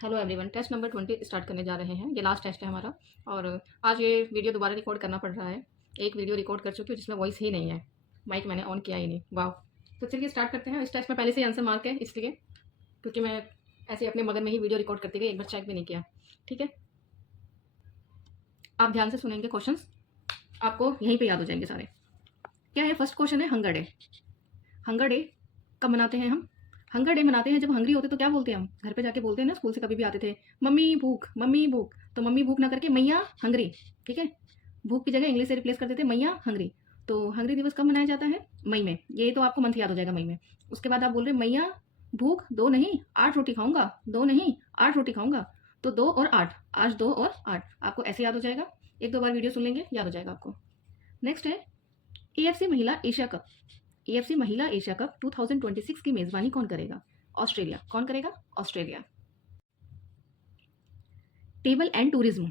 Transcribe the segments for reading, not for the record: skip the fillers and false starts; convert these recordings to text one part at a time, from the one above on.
Hello everyone, test number 20 start करने जा रहे हैं। ये लास्ट टेस्ट है हमारा और आज ये वीडियो दोबारा रिकॉर्ड करना पड़ रहा है। एक वीडियो रिकॉर्ड कर चुकी हूँ जिसमें वॉइस ही नहीं है, माइक मैंने ऑन किया ही नहीं। वाह। तो चलिए स्टार्ट करते हैं। इस टेस्ट में पहले से ही आंसर मार्क है, इसलिए क्योंकि मैं ऐसे अपने मगन में ही वीडियो रिकॉर्ड करती गई, एक बार चेक भी नहीं किया। ठीक है, आप ध्यान से सुनेंगे, क्वेश्चंस आपको यहीं पे याद हो जाएंगे सारे। क्या है? फर्स्ट क्वेश्चन है हंगर डे। हंगर डे कब मनाते हैं हम? हंगर डे मनाते हैं जब हंग्री होते तो क्या बोलते हैं हम? घर पे जाके बोलते हैं ना, स्कूल से कभी भी आते थे, मम्मी भूख, मम्मी भूख। तो मम्मी भूख ना करके मैया हंग्री। ठीक है, भूख की जगह इंग्लिश से रिप्लेस कर देते मैया हंग्री। तो हंग्री दिवस कब मनाया जाता है? मई में। ये तो आपको मंथ याद हो जाएगा, मई में। उसके बाद आप बोल रहे मैया भूख, 2 नहीं 8 रोटी खाऊंगा, 2 नहीं 8 रोटी खाऊंगा। तो 2 और 8, आज 2 और 8 आपको ऐसे याद हो जाएगा। एक दो बार वीडियो सुन लेंगे, याद हो जाएगा आपको। नेक्स्ट है एएफसी महिला एशिया कप। एएफसी महिला एशिया कप 2026 की मेजबानी कौन करेगा? ऑस्ट्रेलिया। कौन करेगा? Australia. Table and tourism,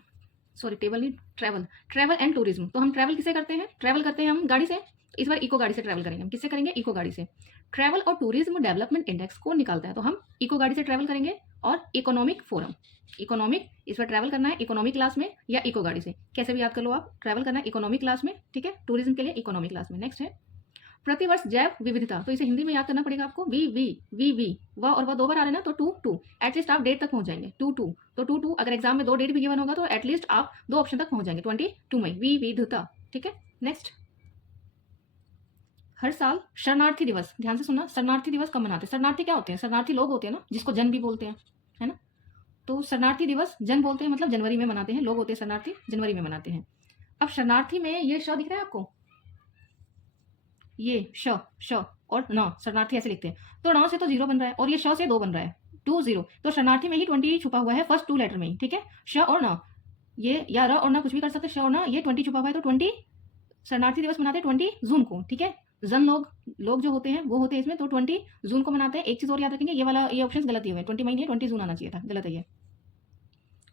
sorry table नहीं, ट्रैवल। ट्रैवल एंड टूरिज्म, तो हम ट्रैवल किसे करते हैं? ट्रैवल करते हैं हम गाड़ी से। तो इस बार इको गाड़ी से ट्रैवल करेंगे। हम किससे करेंगे? इको गाड़ी से। ट्रैवल और टूरिज्म डेवलपमेंट इंडेक्स कौन निकालता है? तो हम इको गाड़ी से ट्रैवल करेंगे। और इकोनॉमिक फोरम, इकोनॉमिक, इस बार ट्रैवल करना है इकोनॉमिक क्लास में या इको गाड़ी से, कैसे भी याद कर लो आप। ट्रैवल करना है इकोनॉमिक क्लास में, ठीक है, टूरिज्म के लिए इकोनॉमिक क्लास में। नेक्स्ट है प्रतिवर्ष जैव विविधता, तो इसे हिंदी में याद करना पड़ेगा आपको। वी वी वी वी, व और व 2 बार आ रहे हैं ना, तो 2 2, एटलीस्ट आप डेट तक पहुंच जाएंगे। 2 2, तो 2 2, अगर एग्जाम में 2 डेट भी गिवन होगा तो एटलीस्ट आप 2 ऑप्शन तक पहुंच जाएंगे। 22 मई, विविधता। ठीक है, नेक्स्ट। हर साल शरणार्थी दिवस, ध्यान से सुनना, शरणार्थी दिवस कब मनाते हैं? शरणार्थी क्या होते हैं? शरणार्थी लोग होते हैं ना, जिसको जन भी बोलते हैं, है ना। तो शरणार्थी दिवस जन बोलते हैं, मतलब जनवरी में मनाते हैं। लोग होते हैं शरणार्थी, जनवरी में मनाते हैं। अब शरणार्थी में ये श दिख रहा है आपको, ये श और न, शरणार्थी ऐसे लिखते हैं। तो न से तो 0 बन रहा है और ये श से 2 बन रहा है, 2 0। तो शरणार्थी में ही 20 छुपा हुआ है, फर्स्ट 2 लेटर में ही। ठीक है, श और न, ये या र और न कुछ भी कर सकते हैं। श और न, ये 20 छुपा हुआ है, तो 20 शरणार्थी दिवस मनाते हैं 20 जून को। ठीक है, जन लोग जो होते हैं वो होते हैं इसमें, तो 20 जून को मनाते हैं। एक चीज और याद रखेंगे, ये वाला ये ऑप्शन गलत दिए हुए हैं, 20 मई नहीं 20 जून आना चाहिए था, गलत है ये।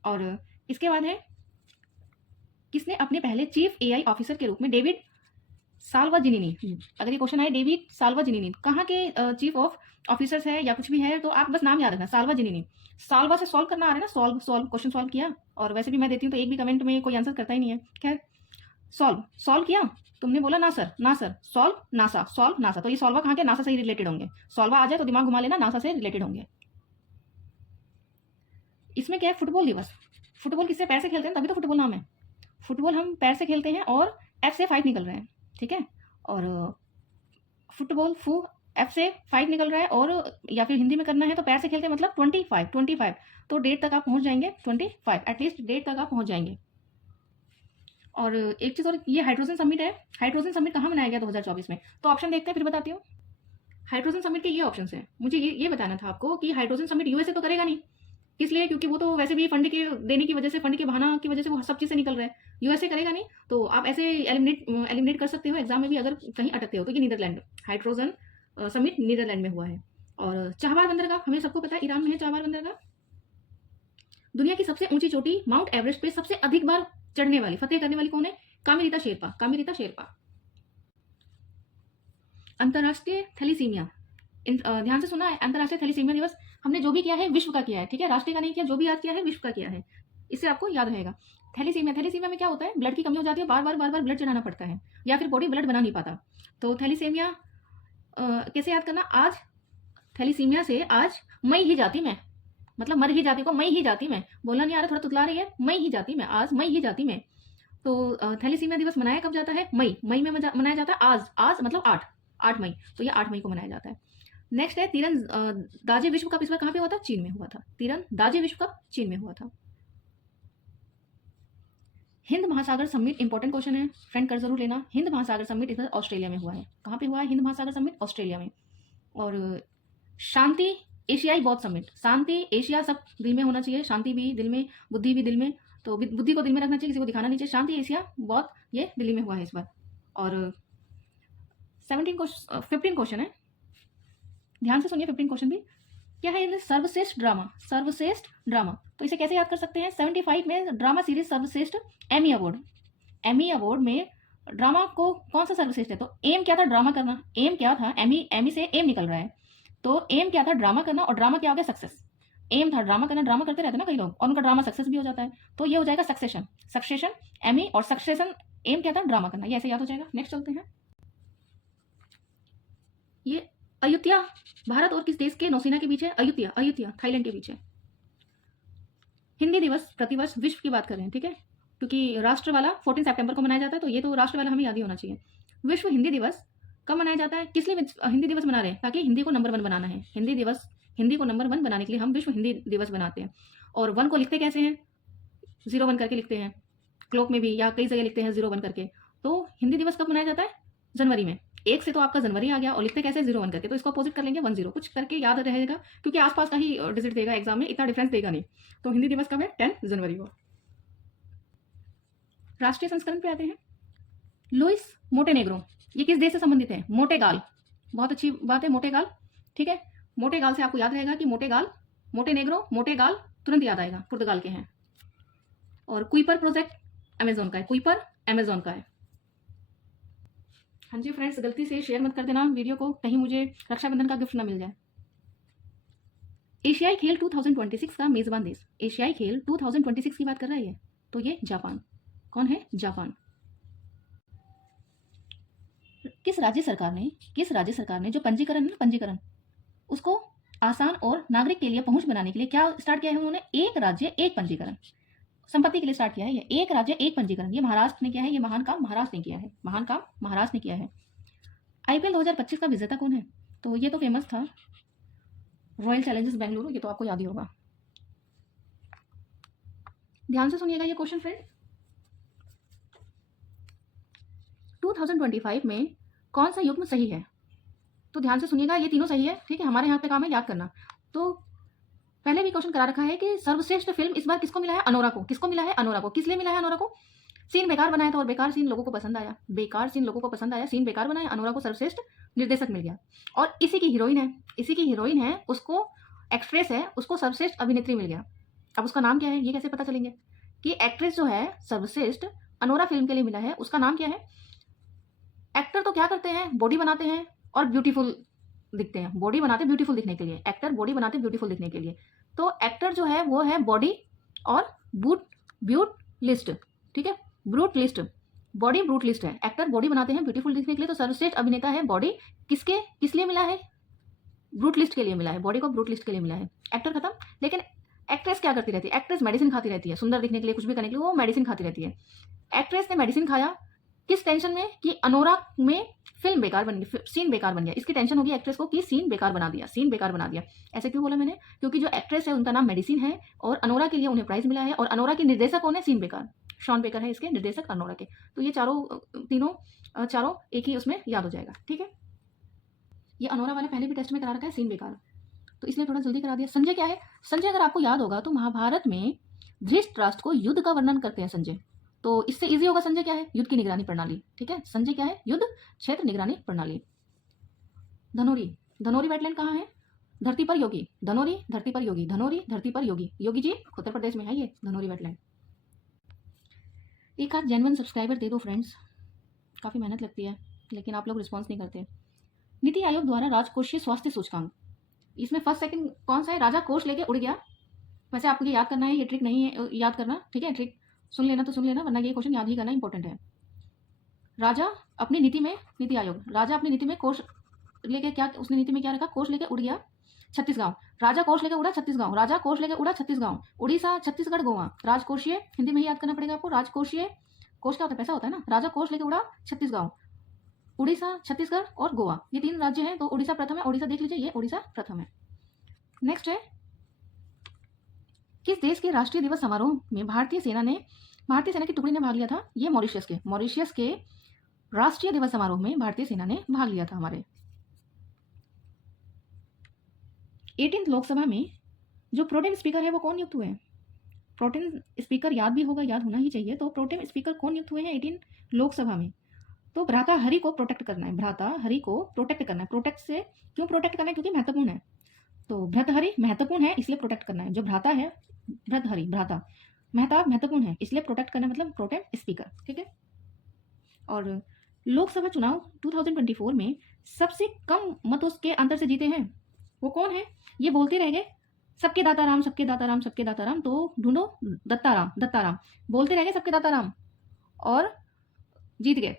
और इसके बाद है किसने अपने पहले चीफ एआई ऑफिसर के रूप में डेविड साल्वाजिनी, अगर ये क्वेश्चन आए डेविड साल्वाजिनी कहाँ के चीफ ऑफ ऑफिसर्स है या कुछ भी है, तो आप बस नाम याद रखना, साल्वाजिनी। साल्वा से सॉल्व करना आ रहा है ना, सॉल्व सॉल्व, क्वेश्चन सॉल्व किया। और वैसे भी मैं देती हूँ तो एक भी कमेंट में कोई आंसर करता ही नहीं है। खैर, सॉल्व सॉल्व किया, तुमने बोला ना सर, ना sir, solve NASA, solve NASA, तो ये सॉल्वा कहाँ के? नासा से ही रिलेटेड होंगे। सॉल्वा आ जाए तो दिमाग घुमा लेना, नासा से रिलेटेड होंगे। इसमें क्या है? फुटबॉल दिवस। फुटबॉल किससे? पैर से खेलते हैं, तभी तो फुटबॉल नाम है। फुटबॉल हम पैर से खेलते हैं और एफ से 5 निकल रहे हैं। ठीक है, और फुटबॉल फू, एफ से 5 निकल रहा है, और या फिर हिंदी में करना है तो पैर से खेलते हैं, मतलब 25, तो डेट तक आप पहुंच जाएंगे, 25 एटलीस्ट डेट तक आप पहुंच जाएंगे। और एक चीज़ और, ये हाइड्रोजन समिट है। हाइड्रोजन समिट कहाँ मनाया गया 2024 में? तो ऑप्शन देखते हैं फिर बताती हूँ। हाइड्रोजन समिट के ये ऑप्शन है। मुझे ये बताना था आपको कि हाइड्रोजन समिट यूएसए तो करेगा नहीं, इसलिए क्योंकि वो तो वैसे भी फंड के देने की वजह से, फंड के बहाना की वजह से वो सब चीज़ से निकल रहा है। यूएसए करेगा नहीं, तो आप ऐसे एलिमिनेट कर सकते हो एग्जाम में भी, अगर कहीं अटकते हो तो। ये नीदरलैंड, हाइड्रोजन समिट नीदरलैंड में हुआ है। और चाहबार बंदरगाह हमें सबको पता है, ईरान में है चाहबार बंदरगाह। दुनिया की सबसे ऊंची चोटी माउंट एवरेस्ट पे सबसे अधिक बार चढ़ने वाली, फतेह करने वाली कौन है? कामिरीता शेरपा, कामिरीता शेरपा। अंतर्राष्ट्रीय थैलीसीमिया, ध्यान से सुना है, अंतर्राष्ट्रीय थैलीसीमिया दिवस हमने जो भी किया है विश्व का किया है। ठीक है, राष्ट्रीय का नहीं किया, जो भी याद किया है विश्व का किया है, इससे आपको याद रहेगा। थैलीसीमिया, थैलीसीमिया में क्या होता है? ब्लड की कमी हो जाती है, बार बार ब्लड चढ़ाना पड़ता है, या फिर बॉडी ब्लड बना नहीं पाता। तो थैलीसीमिया कैसे याद करना? आज थैलीसीमिया से आज मई ही जाती मैं, मतलब मर ही जाती को मई ही जाती मैं, बोलना नहीं आ रहा, थोड़ा तुतला रही है, मई ही जाती मैं, आज मई ही जाती मैं। तो थैलीसीमिया दिवस मनाया कब जाता है? मई में मनाया जाता है। आज मतलब 8 मई, तो ये 8 मई को मनाया जाता है। नेक्स्ट है तीरंदाजी विश्व कप, इस बार कहाँ पे हुआ था? चीन में हुआ था। तीरंदाजी विश्व कप चीन में हुआ था। हिंद महासागर समिट, इंपॉर्टेंट क्वेश्चन है, फ्रेंड कर जरूर लेना। हिंद महासागर समिट इधर ऑस्ट्रेलिया में हुआ है। कहाँ पे हुआ है हिंद महासागर समिट? ऑस्ट्रेलिया में। और शांति एशियाई बौद्ध समिट, शांति एशिया सब दिल में होना चाहिए, शांति भी दिल में, बुद्धि भी दिल में, तो बुद्धि को दिल में रखना चाहिए, किसी को दिखाना नहीं चाहिए। शांति एशिया बौद्ध, ये दिल्ली में हुआ है इस बार। और 15 क्वेश्चन है, ध्यान से सुनिए 15 क्वेश्चन भी। क्या है? सर्वश्रेष्ठ ड्रामा, सर्वश्रेष्ठ ड्रामा, तो इसे कैसे याद कर सकते हैं? 75 में ड्रामा सीरीज सर्वश्रेष्ठ एमी अवार्ड, एमी अवार्ड में ड्रामा को कौन सा सर्वश्रेष्ठ है? तो एम क्या था? ड्रामा करना। एम क्या था? एमी से एम निकल रहा है, तो एम क्या था? ड्रामा करना, और ड्रामा क्या हो गया? सक्सेस। एम था ड्रामा करना, ड्रामा करते रहते हैं ना कई लोग और उनका ड्रामा सक्सेस भी हो जाता है, तो ये हो जाएगा सक्सेशन, सक्सेशन एम और सक्सेशन एम क्या था, ड्रामा करना, ये ऐसे याद हो जाएगा। नेक्स्ट चलते हैं। ये अयुत्या भारत और किस देश के नौसेना के बीच है? अयुत्या, अयुत्या थाईलैंड के बीच है। हिंदी दिवस प्रतिवर्ष विश्व की बात कर रहे हैं, ठीक है, क्योंकि राष्ट्र वाला 14 सितंबर को मनाया जाता है, तो ये तो राष्ट्र वाला हमें याद ही होना चाहिए। विश्व हिंदी दिवस कब मनाया जाता है? किस लिए हिंदी दिवस मना रहे हैं? ताकि हिंदी को नंबर 1 बनाना है। हिंदी दिवस, हिंदी को नंबर 1 बनाने के लिए हम विश्व हिंदी दिवस बनाते हैं। और 1 को लिखते कैसे हैं? 01 करके लिखते हैं, क्लोक में भी या कई जगह लिखते हैं 01 करके। तो हिंदी दिवस कब मनाया जाता है? जनवरी में। 1 से तो आपका जनवरी आ गया और लिखते कैसे 01 करके, तो इसको अपोजिट कर लेंगे 10, कुछ करके याद रहेगा, क्योंकि आसपास का ही डिजिट देगा एग्जाम में, इतना डिफरेंस देगा नहीं। तो हिंदी दिवस कब है? 10 जनवरी को। राष्ट्रीय संस्करण पे आते हैं। लुइस मोंटेनेग्रो, ये किस देश से संबंधित है? मोंटेगाल, बहुत अच्छी बात है, मोंटेगाल, ठीक है। मोंटेगाल से आपको याद रहेगा कि मोंटेगाल, मोंटेनेग्रो, मोंटेगाल तुरंत याद आएगा, पुर्तगाल के हैं। और कुइपर प्रोजेक्ट अमेजोन का है, कुइपर अमेजोन का है। हाँ जी फ्रेंड्स, गलती से शेयर मत कर देना वीडियो को, कहीं मुझे रक्षाबंधन का गिफ्ट ना मिल जाए। एशियाई खेल 2026 का मेजबान देश, एशियाई खेल 2026 की बात कर रहा है ये, तो ये जापान। कौन है? जापान। किस राज्य सरकार ने जो पंजीकरण है ना, पंजीकरण, उसको आसान और नागरिक के लिए पहुंच बनाने के लिए क्या स्टार्ट किया है उन्होंने? एक राज्य एक पंजीकरण, संपत्ति के लिए स्टार्ट किया है ये, एक राज्य एक पंजीकरण। ये महाराष्ट्र ने किया है, ये महान काम महाराष्ट्र ने किया है, महान काम महाराष्ट्र ने किया है। आईपीएल 2025 का विजेता कौन है? तो ये तो फेमस था, रॉयल चैलेंजर्स बेंगलुरु, ये तो आपको याद ही होगा। ध्यान से सुनिएगा ये क्वेश्चन फ्रेंड। 2025 में कौन सा युग्म सही है? तो ध्यान से सुनिएगा, ये तीनों सही है, ठीक है, हमारे यहाँ पे काम है याद करना। तो पहले भी क्वेश्चन करा रखा है कि सर्वश्रेष्ठ फिल्म इस बार किसको मिला है? अनोरा को। किसको मिला है? अनोरा को। किस लिए मिला है अनोरा को? सीन बेकार बनाया था और बेकार सीन लोगों को पसंद आया, बेकार सीन लोगों को पसंद आया, सीन बेकार बनाया, अनोरा को सर्वश्रेष्ठ निर्देशक मिल गया। और इसी की हीरोइन है, उसको एक्ट्रेस है, उसको सर्वश्रेष्ठ अभिनेत्री मिल गया। अब उसका नाम क्या है ये कैसे पता चलेंगे कि एक्ट्रेस जो है सर्वश्रेष्ठ अनोरा फिल्म के लिए मिला है, उसका नाम क्या है? एक्टर तो क्या करते हैं? बॉडी बनाते हैं और ब्यूटीफुल दिखते हैं, बॉडी बनाते ब्यूटीफुल दिखने के लिए, एक्टर बॉडी बनाते ब्यूटीफुल दिखने के लिए। तो एक्टर जो है वो है बॉडी और ब्यूट लिस्ट, ठीक है, brute list, body brute list है। एक्टर बॉडी बनाते हैं ब्यूटीफुल दिखने के लिए, तो सर्वश्रेष्ठ अभिनेता है बॉडी, किस लिए मिला है? ब्रूट लिस्ट के लिए मिला है, बॉडी को ब्रूट लिस्ट के लिए मिला है। एक्टर खत्म। लेकिन एक्ट्रेस क्या करती रहती है? एक्ट्रेस मेडिसिन खाती रहती है, सुंदर दिखने के लिए, कुछ भी करने के लिए वो मेडिसिन खाती रहती है। एक्ट्रेस ने मेडिसिन खाया किस टेंशन में? कि अनोरा में फिल्म बेकार बन गई, सीन बेकार बन गया, इसकी टेंशन होगी एक्ट्रेस को कि सीन बेकार बना दिया, सीन बेकार बना दिया। ऐसे क्यों बोला मैंने? क्योंकि जो एक्ट्रेस है उनका नाम मेडिसिन है और अनोरा के लिए उन्हें प्राइज मिला है, और अनोरा के निर्देशक कौन है? सीन बेकार, शॉन बेकर है इसके निर्देशक अनोरा के। तो ये चारों एक ही उसमें याद हो जाएगा, ठीक है। ये अनोरा वाले पहले भी टेस्ट में करा रखा है, सीन बेकार, तो इसलिए थोड़ा जल्दी करा दिया। संजय क्या है? संजय अगर आपको याद होगा तो महाभारत में धृतराष्ट्र को युद्ध का वर्णन करते हैं संजय, तो इससे इजी होगा। संजय क्या है? युद्ध की निगरानी प्रणाली, ठीक है। संजय क्या है? युद्ध क्षेत्र निगरानी प्रणाली। धनोरी वेटलैंड कहाँ है? धरती पर योगी, धनोरी धरती पर योगी, धनोरी धरती पर योगी, योगी जी उत्तर प्रदेश में है ये धनोरी वेटलैंड। एक आध जेन्युइन सब्सक्राइबर दे दो फ्रेंड्स, काफ़ी मेहनत लगती है लेकिन आप लोग रिस्पॉन्स नहीं करते। नीति आयोग द्वारा राजकोषीय स्वास्थ्य सूचकांक, इसमें फर्स्ट सेकंड कौन सा है? राजा कोष लेके उड़ गया। वैसे आपको ये याद करना है, ये ट्रिक नहीं है याद करना, ठीक है, ट्रिक सुन लेना तो सुन लेना, वरना ये क्वेश्चन याद ही करना इंपॉर्टेंट है। राजा अपनी नीति में, नीति आयोग, राजा अपनी नीति में कोष लेके क्या, उसने नीति में क्या रखा? कोष लेके उड़ गया 36 गांव। राजा कोष लेके उड़ा 36 गांव, राजा कोष लेके उड़ा 36 गांव, उड़ीसा, छत्तीसगढ़, गोवा। राजकोषीय हिंदी में ही याद करना पड़ेगा आपको, राजकोषीय, कोष क्या होता है? पैसा होता है ना। राजा कोष लेके उड़ा 36 गांव, उड़ीसा, छत्तीसगढ़ और गोवा, ये 3 राज्य हैं, तो उड़ीसा प्रथम है, उड़ीसा देख लीजिए, ये उड़ीसा प्रथम है। नेक्स्ट है, किस देश के राष्ट्रीय दिवस समारोह में भारतीय सेना की टुकड़ी ने भाग लिया था? ये मॉरिशस के राष्ट्रीय दिवस समारोह में भारतीय सेना ने भाग लिया था हमारे। 18th लोकसभा में जो प्रोटेम स्पीकर है वो कौन नियुक्त हुए हैं? प्रोटेम स्पीकर याद भी होगा, याद होना ही चाहिए। तो प्रोटेम स्पीकर कौन नियुक्त हुए हैं 18 लोकसभा में? तो भ्राता हरि को प्रोटेक्ट करना है, भ्राता हरि को प्रोटेक्ट करना है। प्रोटेक्ट से क्यों प्रोटेक्ट करना है? क्योंकि महत्वपूर्ण है, तो भ्रतहरि महत्वपूर्ण है इसलिए प्रोटेक्ट करना है। जो भ्राता है, भ्रतहरि, भ्राता मेहताब महत्वपूर्ण है इसलिए प्रोटेक्ट करना, मतलब प्रोटेम स्पीकर, ठीक है। और लोकसभा चुनाव 2024 में सबसे कम मतों के अंतर से जीते हैं वो कौन है? ये बोलते रह गए सबके दाता राम, सबके दाता राम, सबके दाता राम, तो ढूंढो दत्ताराम, दत्ताराम। बोलते रह गए सबके दाता राम और जीत गए।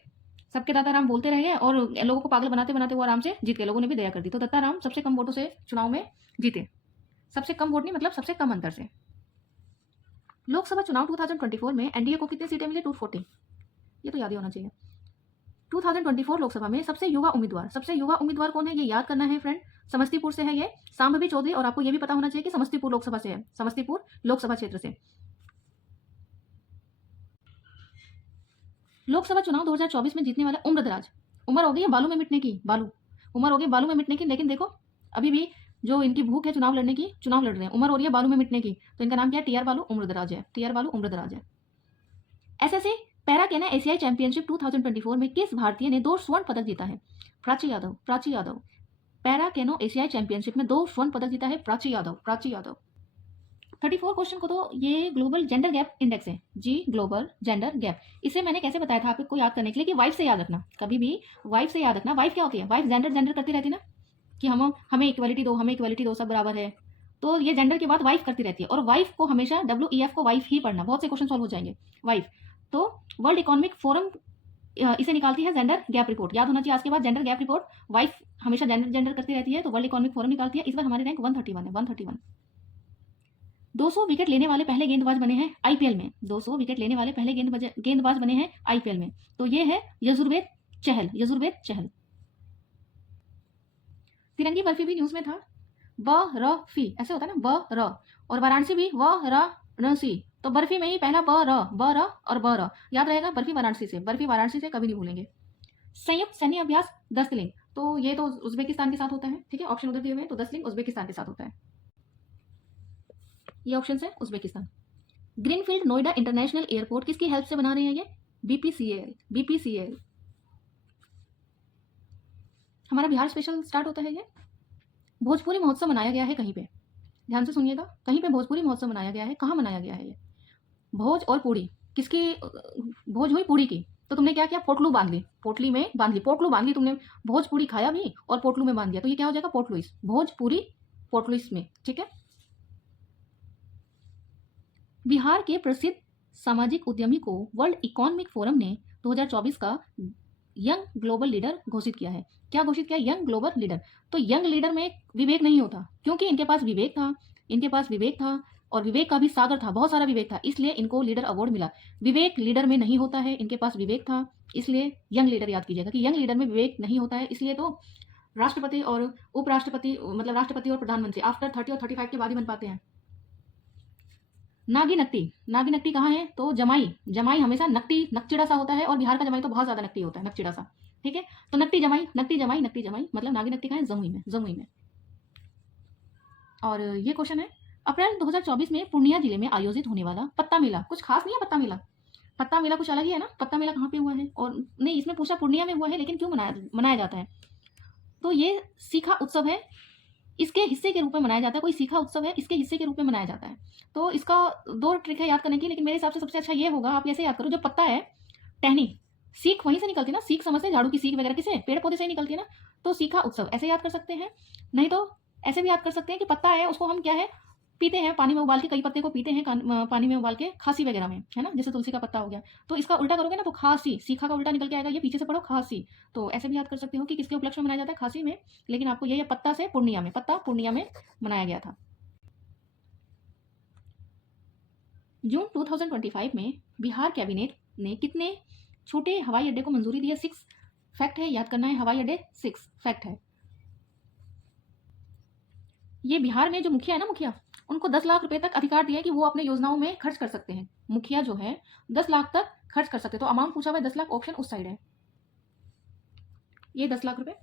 सबके दाता राम बोलते रह गए और लोगों को पागल बनाते बनाते वो आराम से जीत गए, लोगों ने भी दया कर दी। तो दत्ता राम सबसे कम वोटों से चुनाव में जीते। सबसे कम वोट नहीं, मतलब सबसे कम अंतर से। लोकसभा चुनाव 2024 में एनडीए को कितनी सीटें मिली? 240। ये तो याद ही होना चाहिए। 2024 लोकसभा में सबसे युवा उम्मीदवार कौन है, ये याद करना है फ्रेंड। समस्तीपुर से है ये, सांभवी चौधरी। और आपको ये भी पता होना चाहिए कि समस्तीपुर लोकसभा से है, समस्तीपुर लोकसभा क्षेत्र से। लोकसभा चुनाव 2024 में जीतने वाला उम्रदराज। उम्र हो गई है बालू में मिटने की, उम्र हो गई बालू में मिटने की, लेकिन देखो अभी भी जो इनकी भूख है चुनाव लड़ने की, चुनाव लड़ रहे हैं। उम्र हो रही है बालू में मिटने की, तो इनका नाम क्या है? टीआर बालू उम्रदराज है, टीआर बालू उम्रदराज है। एसएससी पैरा केनो एशियाई चैंपियनशिप 2024 में किस भारतीय ने 2 स्वर्ण पदक जीता है? प्राची यादव। पैरा केनो एशियाई चैंपियनशिप में 2 स्वर्ण पदक जीता है प्राची यादव। 34 क्वेश्चन को तो ये ग्लोबल जेंडर गैप इंडेक्स है जी, ग्लोबल जेंडर गैप। इसे मैंने कैसे बताया था आपको याद करने के लिए कि वाइफ से याद रखना, कभी भी वाइफ से याद रखना। वाइफ क्या होती है? वाइफ जेंडर करती रहती ना, कि हमें इक्वलिटी दो, सब बराबर है। तो ये जेंडर की बात वाइफ करती रहती है, और वाइफ को हमेशा WEF को वाइफ ही पढ़ना, बहुत से क्वेश्चन सॉल्व हो जाएंगे। वाइफ तो वर्ल्ड इकोनॉमिक फोरम इसे निकालती है जेंडर गैप रिपोर्ट, याद होना चाहिए आज के बाद। जेंडर गैप रिपोर्ट, वाइफ हमेशा जेंडर करती रहती है, तो वर्ल्ड इकोनॉमिक फोरम निकालती है। इस बार हमारे रैंक 131 है, 131। 200 विकेट लेने वाले पहले गेंदबाज बने हैं आईपीएल में, 200 विकेट लेने वाले पहले गेंदबाज बने हैं आईपीएल में, तो ये है यजुर्वेद चहल। तिरंगी बर्फी भी न्यूज में था, बरफी ऐसे होता है ना, बर। और वाराणसी भी वाराणसी, तो बर्फी में ही पहला बर और बर याद रहेगा। बर्फी वाराणसी से कभी नहीं भूलेंगे। संयुक्त सैन्य अभ्यास दस्तलिंग, तो ये तो उज्बेकिस्तान के साथ होता है, ठीक है, ऑप्शन उधर दिए हुए हैं, तो दस्तलिंग उज्बेकिस्तान के साथ होता है। ये ऑप्शन है Uzbekistan. Greenfield Noida international airport किसकी हेल्प से बना रहे हैं ये? बीपीसीएल। हमारा बिहार स्पेशल स्टार्ट होता है ये। भोजपुरी महोत्सव मनाया गया है कहीं पे, ध्यान से सुनिएगा, कहीं पे भोजपुरी महोत्सव मनाया गया है। कहाँ मनाया गया है ये? भोज और पूरी, किसकी भोज हुई? पूरी की। तो तुमने क्या किया? पोटलू बांध ली, पोटली में बांध ली, पोटलू बांध ली तुमने, भोजपुरी खाया भी और पोटलू में बांध दिया, तो ये क्या हो जाएगा? पोटलुइस, भोजपुरी पोटलुइस में, ठीक है। बिहार के प्रसिद्ध सामाजिक उद्यमी को वर्ल्ड इकोनॉमिक फोरम ने 2024 का यंग ग्लोबल लीडर घोषित किया है। क्या घोषित किया? Young global leader. तो यंग लीडर में विवेक नहीं होता, क्योंकि इनके पास विवेक था और विवेक का भी सागर था, बहुत सारा विवेक था, इसलिए इनको लीडर अवार्ड मिला। विवेक लीडर में नहीं होता है, इनके पास विवेक था, इसलिए यंग लीडर याद कीजिएगा कि यंग लीडर में विवेक नहीं होता है, इसलिए तो राष्ट्रपति और उपराष्ट्रपति, मतलब राष्ट्रपति और प्रधानमंत्री आफ्टर 30 और 35 के बाद ही बन पाते हैं। नागी नकटी कहाँ है? तो जमाई हमेशा नकचिड़ा सा होता है, और बिहार का जमाई तो बहुत ज्यादा नकटी होता है, नकचिड़ा सा, ठीक है। तो नकटी जमाई मतलब नागी नकटी कहाँ है? जमुई में। और ये क्वेश्चन है, अप्रैल 2024 में पूर्णिया जिले में आयोजित होने वाला पत्ता मेला, कुछ खास नहीं है पत्ता मेला कुछ अलग ही है ना। पत्ता मेला कहाँ पे हुआ है? और नहीं, इसमें पूछा पूर्णिया में हुआ है, लेकिन क्यों मनाया जाता है? तो ये सीखा उत्सव है, इसके हिस्से के रूप में मनाया जाता है। कोई सीखा उत्सव है, इसके हिस्से के रूप में मनाया जाता है। तो इसका 2 ट्रिक है याद करने की, लेकिन मेरे हिसाब से सबसे अच्छा ये होगा, आप ऐसे याद करो, जो पत्ता है, टहनी, सीख वहीं से निकलती है ना, सीख समझते, झाड़ू की सीख वगैरह किसे? पेड़ पौधे से ही निकलती है ना। तो सीखा उत्सव ऐसे याद कर सकते हैं, नहीं तो ऐसे भी याद कर सकते हैं कि पत्ता है, उसको हम क्या है, पीते हैं पानी में उबाल के, कई पत्ते को पीते हैं पानी में उबाल के, खांसी वगैरह में, है ना, जैसे तुलसी का पत्ता हो गया। तो इसका उल्टा करोगे ना तो खांसी, सीखा का उल्टा निकल के आएगा, ये पीछे से पढ़ो खांसी। तो ऐसे भी याद कर सकते हो कि किसके उपलक्ष्य में मनाया जाता है? खांसी में। लेकिन आपको ये पत्ता से पत्ता पूर्णिया में मनाया गया था। जून 2025 में बिहार कैबिनेट ने कितने छोटे हवाई अड्डे को मंजूरी दी है? 6 फैक्ट है, याद करना है, हवाई अड्डे 6 फैक्ट है। ये बिहार में जो मुखिया है ना, मुखिया, उनको 10 लाख रुपए तक अधिकार दिया है कि वो अपने योजनाओं में खर्च कर सकते हैं। मुखिया जो है 10 लाख तक खर्च कर सकते हैं, तो अमाउंट पूछा हुआ है 10 लाख, ऑप्शन उस साइड है, ये 10 लाख रुपए।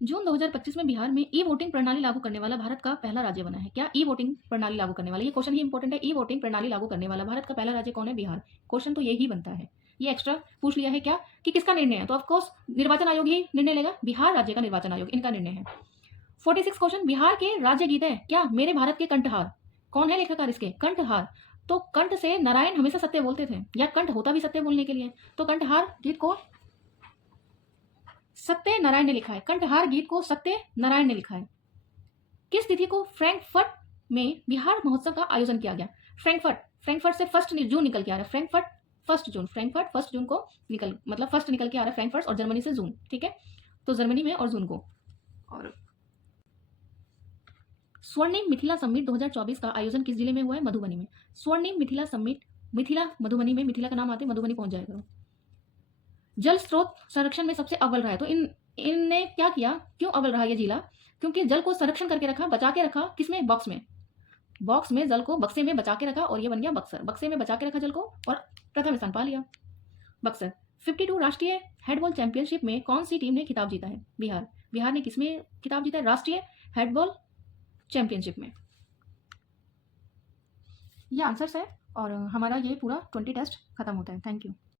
जून 2025 में बिहार में ई वोटिंग प्रणाली लागू करने वाला भारत का पहला राज्य बना है। क्या? ई वोटिंग प्रणाली लागू करने वाला, ये क्वेश्चन ही इंपॉर्टेंट है। ई वोटिंग प्रणाली लागू करने वाला भारत का पहला राज्य कौन है? बिहार। क्वेश्चन तो यही बनता है, ये एक्स्ट्रा पूछ लिया है क्या कि किसका निर्णय है, तो ऑफकोर्स निर्वाचन आयोग ही निर्णय लेगा, बिहार राज्य का निर्वाचन आयोग, इनका निर्णय है। 46 क्वेश्चन, बिहार के राज्य गीत है क्या? मेरे भारत के कंठहार। कौन है लेखककार इसके? कंठहार। तो कंठ से नारायण हमेशा सत्य बोलते थे, या कंठ होता भी सत्य बोलने के लिए, तो कंठहार गीत को सत्य नारायण ने लिखा है, कंठहार गीत को सत्य नारायण ने लिखा है। किस तिथि को फ्रैंकफर्ट में बिहार महोत्सव का आयोजन किया गया? फ्रैंकफर्ट से 1 जून निकल के आ रहा है। फ्रैंकफर्ट 1 जून को मतलब फर्स्ट निकल के आ रहा है फ्रैंकफर्ट, और जर्मनी से जून, ठीक है, तो जर्मनी में और जून को। और स्वर्णिम मिथिला समिट 2024 का आयोजन किस जिले में हुआ है? मधुबनी में। स्वर्णिम मिथिला समिट, मिथिला मधुबनी में, मिथिला का नाम आते मधुबनी पहुंच जाएगा। जल स्रोत संरक्षण में सबसे अव्वल रहा है, तो इनने क्या किया, क्यों अव्वल रहा ये जिला? क्योंकि जल को संरक्षण करके रखा, बचा के रखा, किसमें? बॉक्स में जल को बक्से में बचा के रखा, और ये बन गया बक्सर। बक्से में बचा के रखा जल को और प्रथम स्थान पा लिया बक्सर। 52 राष्ट्रीय हैंडबॉल चैंपियनशिप में कौन सी टीम ने खिताब जीता है? बिहार ने किसमें खिताब जीता है? राष्ट्रीय हैंडबॉल चैंपियनशिप में। ये आंसर्स है, और हमारा ये पूरा 20 टेस्ट खत्म होता है। Thank you.